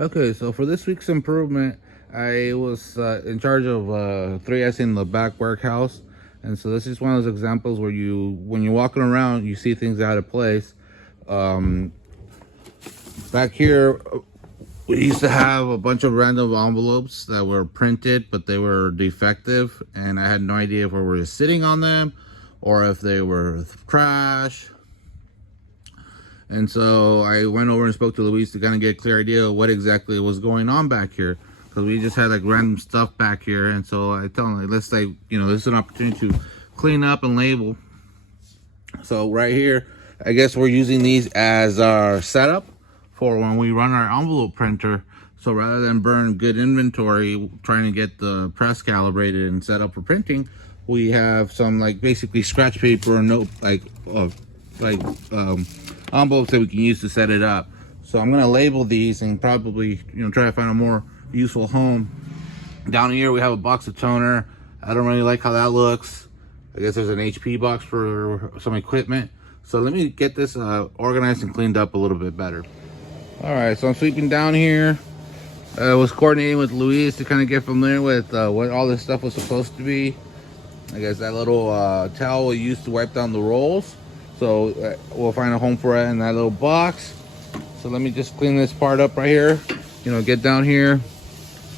Okay, so for this week's improvement, I was in charge of 3S in the back workhouse. And so this is one of those examples where when you're walking around, you see things out of place. Um, Back here, we used to have a bunch of random envelopes that were printed, but they were defective. And I had no idea if we were sitting on them or if they were trash. And so I went over and spoke to Luis to kind of get a clear idea of what exactly was going on back here. Because we just had like random stuff back here. And so I tell him, like, let's say, this is an opportunity to clean up and label. So right here, I guess we're using these as our setup for when we run our envelope printer. So rather than burn good inventory trying to get the press calibrated and set up for printing, we have some like basically scratch paper or note envelopes that we can use to set it up. So I'm gonna label these and probably try to find a more useful home. Down here we have a box of toner. I don't really like how that looks. I guess there's an HP box for some equipment. So let me get this organized and cleaned up a little bit better. All right, so I'm sweeping down here. I was coordinating with Luis to kind of get familiar with what all this stuff was supposed to be. I guess that little towel we used to wipe down the rolls. So we'll find a home for it in that little box. So let me just clean this part up right here. Get down here,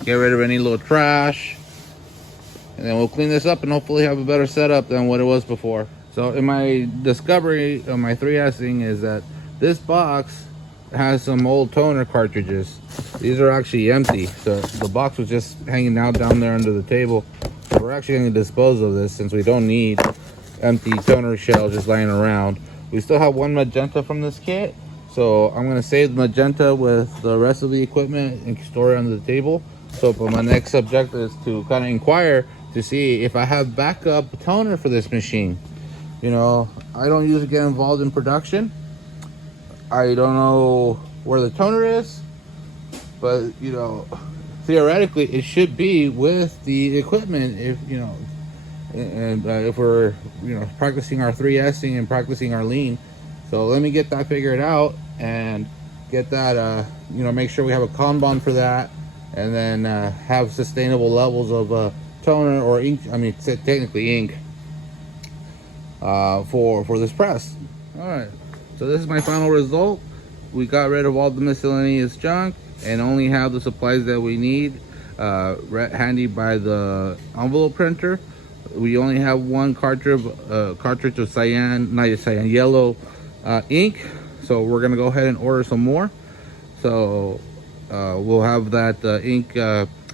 get rid of any little trash. And then we'll clean this up and hopefully have a better setup than what it was before. So in my discovery of my 3Sing is that this box has some old toner cartridges. These are actually empty. So the box was just hanging out down there under the table. So we're actually going to dispose of this since we don't need empty toner shells just laying around. We still have one magenta from this kit. So I'm going to save the magenta with the rest of the equipment and store it under the table. So for my next objective is to kind of inquire to see if I have backup toner for this machine. I don't usually get involved in production. I don't know where the toner is, but theoretically it should be with the equipment if if we're practicing our 3Sing and practicing our lean. So let me get that figured out and get that make sure we have a Kanban for that, and then have sustainable levels of toner or ink, technically ink, for this press. All right, so this is my final result. We got rid of all the miscellaneous junk and only have the supplies that we need handy by the envelope printer. We only have one cartridge of yellow ink, so we're gonna go ahead and order some more. So we'll have that ink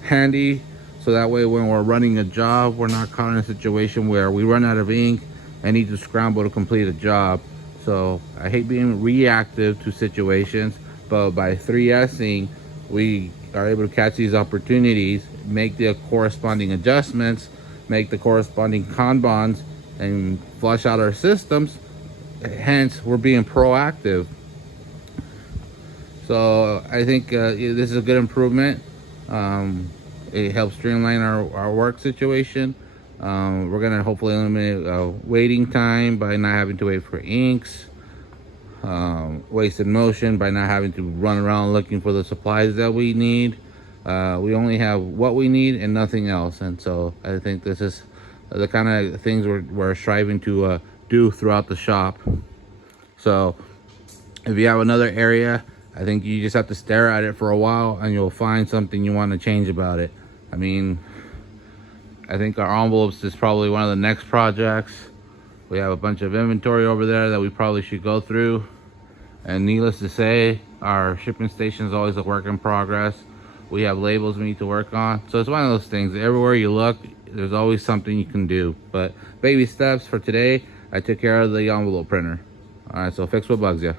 handy, so that way when we're running a job, we're not caught in a situation where we run out of ink and need to scramble to complete a job. So I hate being reactive to situations, but by 3Sing, we are able to catch these opportunities, make the corresponding adjustments, make the corresponding Kanbans, and flush out our systems. Hence, we're being proactive. So I think this is a good improvement. It helps streamline our work situation. We're gonna hopefully eliminate waiting time by not having to wait for inks, wasted motion by not having to run around looking for the supplies that we need. We only have what we need and nothing else. And so I think this is the kind of things we're striving to do throughout the shop. So if you have another area, I think you just have to stare at it for a while and you'll find something you want to change about it. I think our envelopes is probably one of the next projects. We have a bunch of inventory over there that we probably should go through. And needless to say, our shipping station is always a work in progress. We have labels we need to work on. So it's one of those things. Everywhere you look, there's always something you can do. But baby steps for today, I took care of the envelope printer. All right, so fix what bugs you.